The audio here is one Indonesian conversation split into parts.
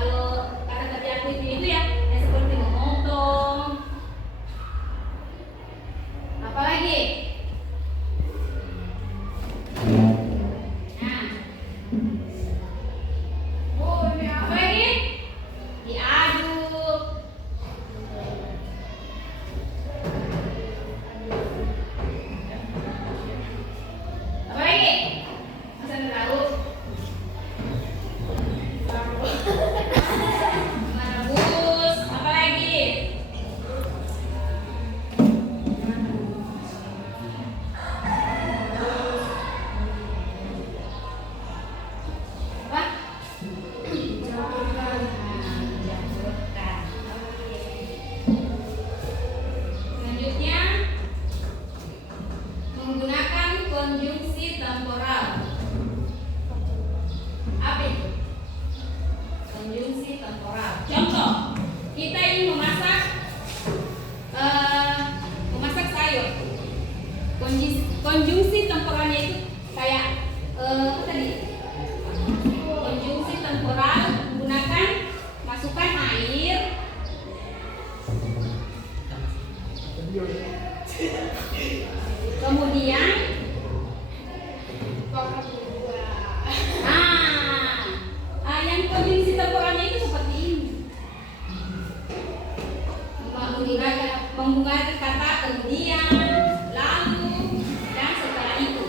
Kalau kata kerja aktif itu ya seperti memotong, Konjungsi temporalnya itu kayak apa tadi? Konjungsi temporal menggunakan masukkan air, kemudian yang konjungsi temporalnya itu seperti ini, menggunakan kata kemudian, lalu, dan setelah itu.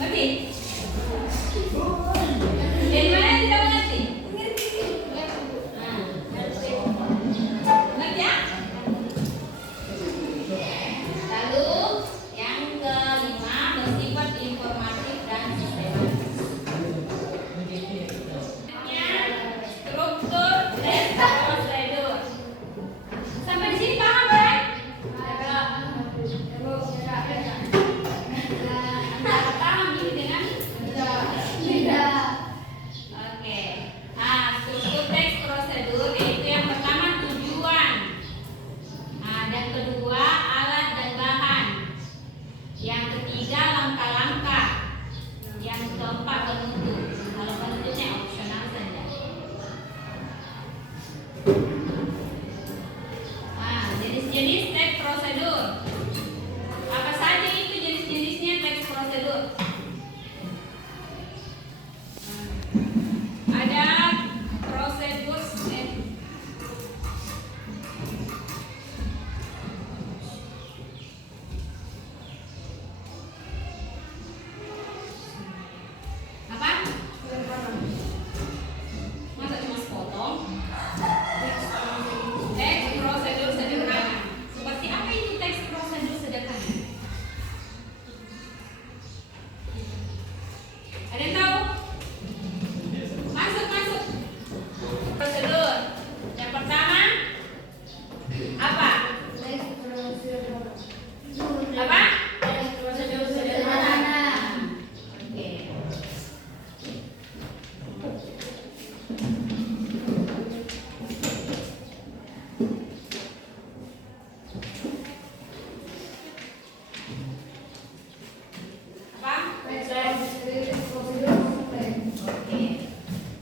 Ngerti? Dan mana yang tidak mengerti? Ngerti ya? Lalu yang kelima bersifat informatif dan sistematis. Struktur dan prosedur. Sampai di sini paham, Bang? Antara paham ini dengan tidak. Oke. Struktur teks prosedur yaitu yang pertama tujuan. Dan kedua alat dan bahan. Yang ketiga langkah-langkah. Yang keempat penutup. Kalau penutupnya opsional saja. Jenis-jenis teks prosedur. Apa saja itu jenis-jenisnya teks prosedur? Ada prosedur apa? Masa cuma sepotong? Teks prosedur sederhana. Seperti apa itu teks prosedur sederhana? Ada yang tahu? Masuk. Prosedur. Yang pertama apa? Apa? Teks prosedur sederhana. Oke. Apa? Oke.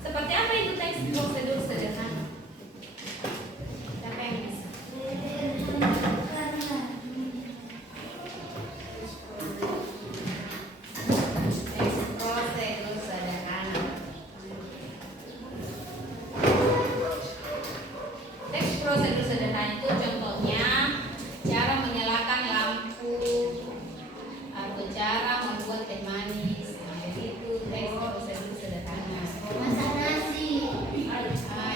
Seperti apa itu teks prosedur sederhana? Siapa yang bisa? Teks prosedur sederhana. Teks prosedur sederhana itu contohnya cara menyalakan lampu atau cara membuat teh manis. Jadi itu teks prosedur sederhana. Masak nasi.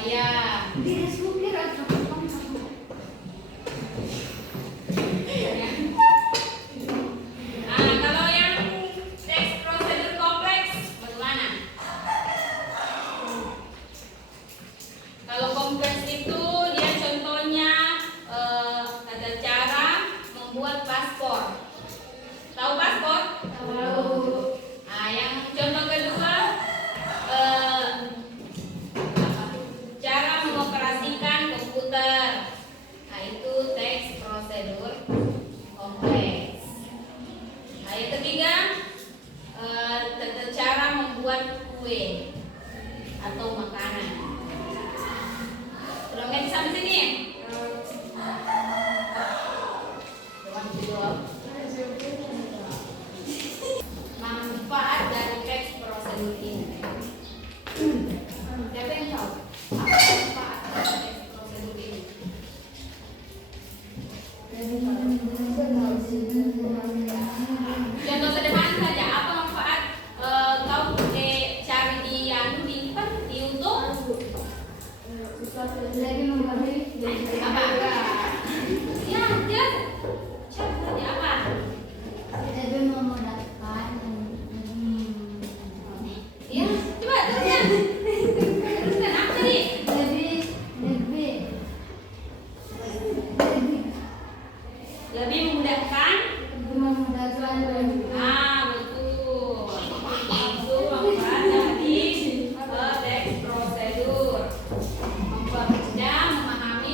Ya. Kalau yang teks prosedur kompleks bagaimana? Kalau kompleks itu dia contohnya ada cara membuat paspor. Tahu paspor? Tahu. Yang contoh kedua cara mengoperasikan komputer. Itu teks prosedur kompleks. Yang ketiga tata cara membuat kue atau makanan. Sudah ngerti sampai sini? Manfaat dari teks prosedur ini. Siapa yang tahu? Apa manfaat dari teks prosedur ini? Contoh sederhana saja. Apa manfaat kau cari di YouTube? Apa? Ya, jelas. Cari saja apa? Lebih memudahkan. Ya, coba teruskan. Teruskan apa tadi? Lebih memudahkan. Betul. Itu manfaat dari teks prosedur. Mempermudah memahami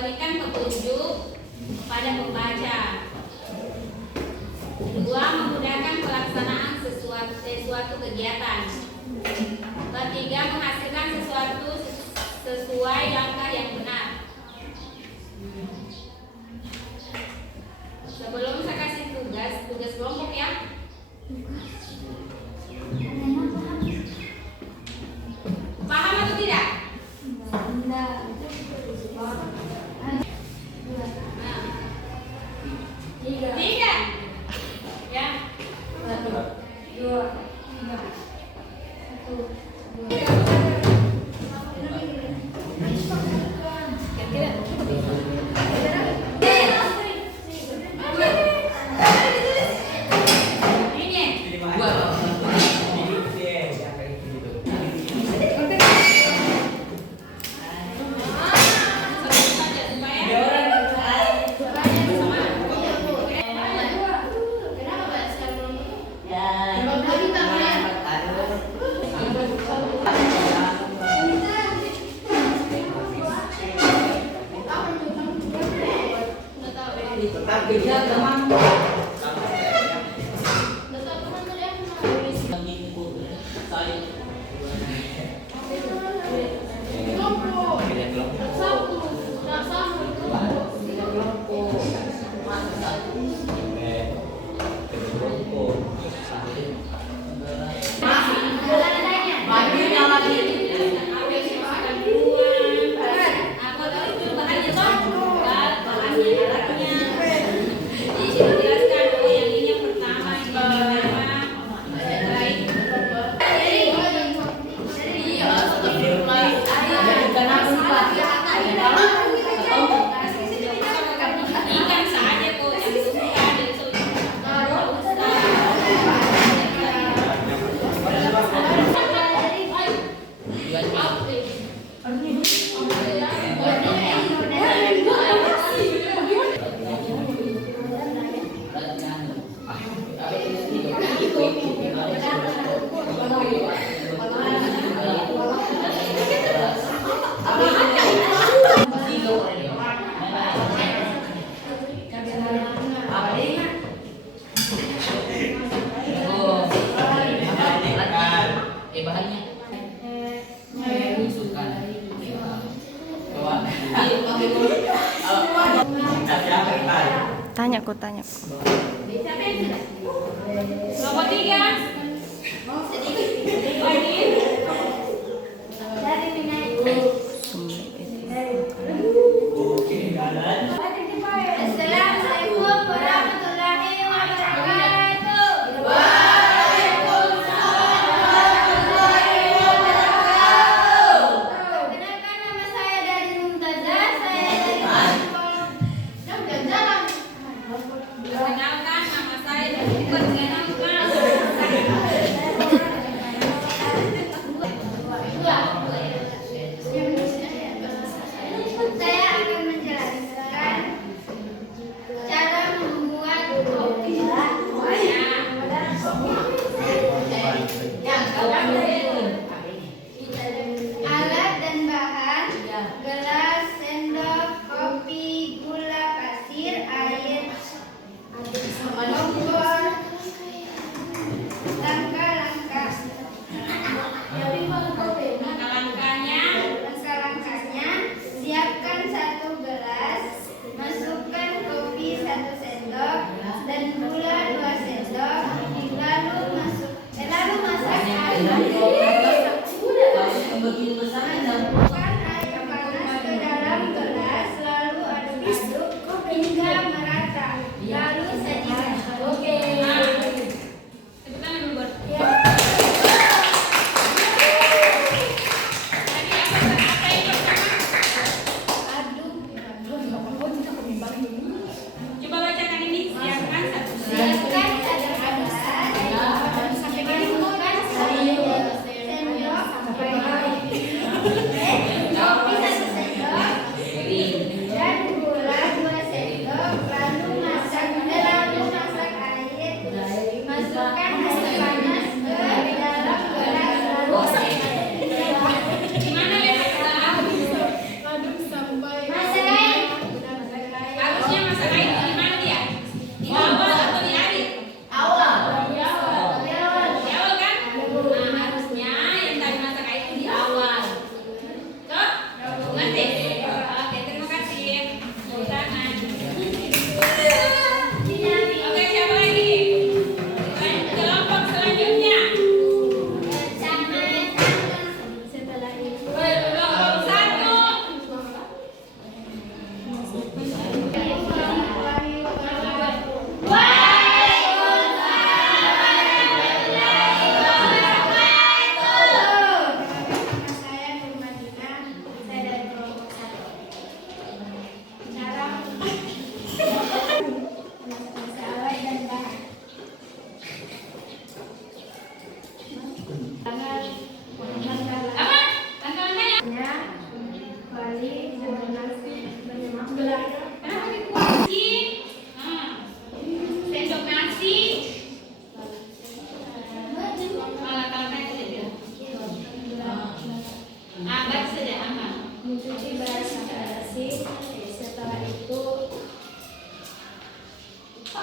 memberikan petunjuk kepada pembaca. 2. Memudahkan pelaksanaan sesuatu kegiatan. 3. Menghasilkan sesuatu sesuai langkah yang benar. Sebelum saya kasih tugas kelompok ya. Paham atau tidak? Enggak. Nah, 3. 3. Ya. 1, 2, 3. 1, 2. Tanya kok. Siapa yang sudah? Nomor 3. Lagi. Dari Minai. Assalamualaikum warahmatullahi wabarakatuh. Perkenalkan, nama saya dari Mumtazah. Saya dari Perkenalkan, nama saya dari Perkenalkan. Dua.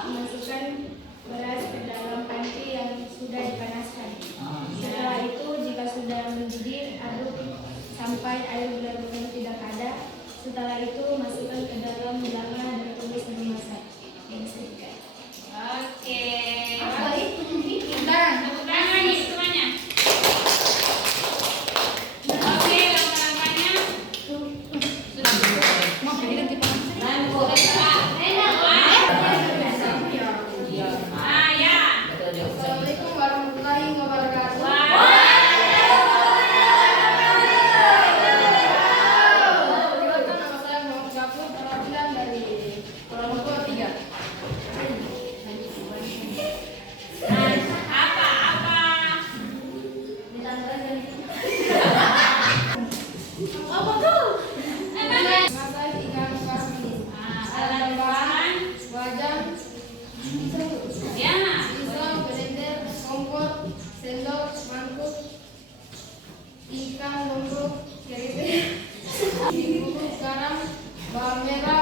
masukkan beras ke dalam panci yang sudah dipanaskan. Setelah itu jika sudah mendidih, aduk sampai air benar-benar tidak ada. Setelah itu masukkan ke dalam hidangan dan tumis memasak. Oke. Apa itu? Tepuk tangan nih semuanya. Oke, langkah-langkahnya sudah ya. Assalamualaikum warahmatullahi wabarakatuh. Perkenalkan, nama saya Muhammad Gafur, perwakilan dari kelompok 3. Apa? Apa tuh? Masak ikan kasmi. Alat bahan. Wajan, Ya. pisau, blender, kompor, sendok, mangkuk, ikan lombok, keripik, bubuk garam, bawang merah,